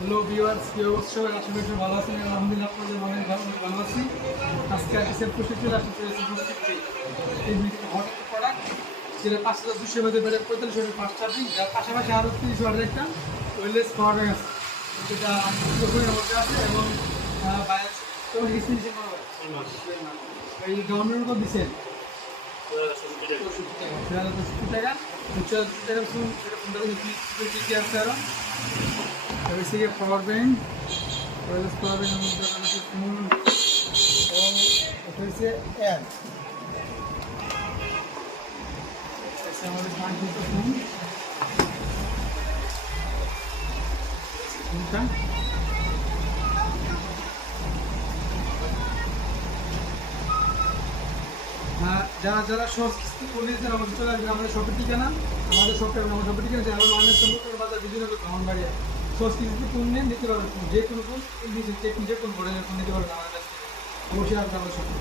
Hello viewers, কি অবস্থা? আশা করি ভালো আছেন। আলহামদুলিল্লাহ, আপনাদের অনেক ভালো আছি। আজকে সেফ খুশি চলে আসতে চলেছে এই হঠাৎ প্রোডাক্ট যেটা 5200 মধ্যে বেড়ে 45 ফাস্ট চার্জিং, যার পাশাপাশি আরও 30 ওয়াটের একটা ওয়েলেস পাওয়ার ব্যাংক আছে, যেটা পুরোপুরির মধ্যে আছে এবং বায়াস এবং ডিসমিশন করা হয়। এই গভর্নমেন্ট কত দিচ্ছেন? 60 টাকা। 60 টাকা শুনুন, সেটা ফোনটা আছে আরও বেসিকে পাওয়ার ব্যাংক, ওয়েলেস পাওয়ার ব্যাংকের মধ্যে আছে ফোন এবং এটা হচ্ছে অ্যাড আমাদের ফোনটা যারা যারা সস্তি করেছেন আমাদের চলে আসবেন আমাদের শপের ঠিকানা। আমাদের শপের ঠিকানা যে আমাদের মানের সম্পর্কের বাজার বিভিন্ন ভ্রমণ বাড়ি সস্তি ফোন নিয়ে নিতে পারবেন। যে কোনো ফোন যে কোনো ধরনের ফোন নিতে পারবেন আমাদের কাছে। অবশ্যই আসবেন আমাদের শপে।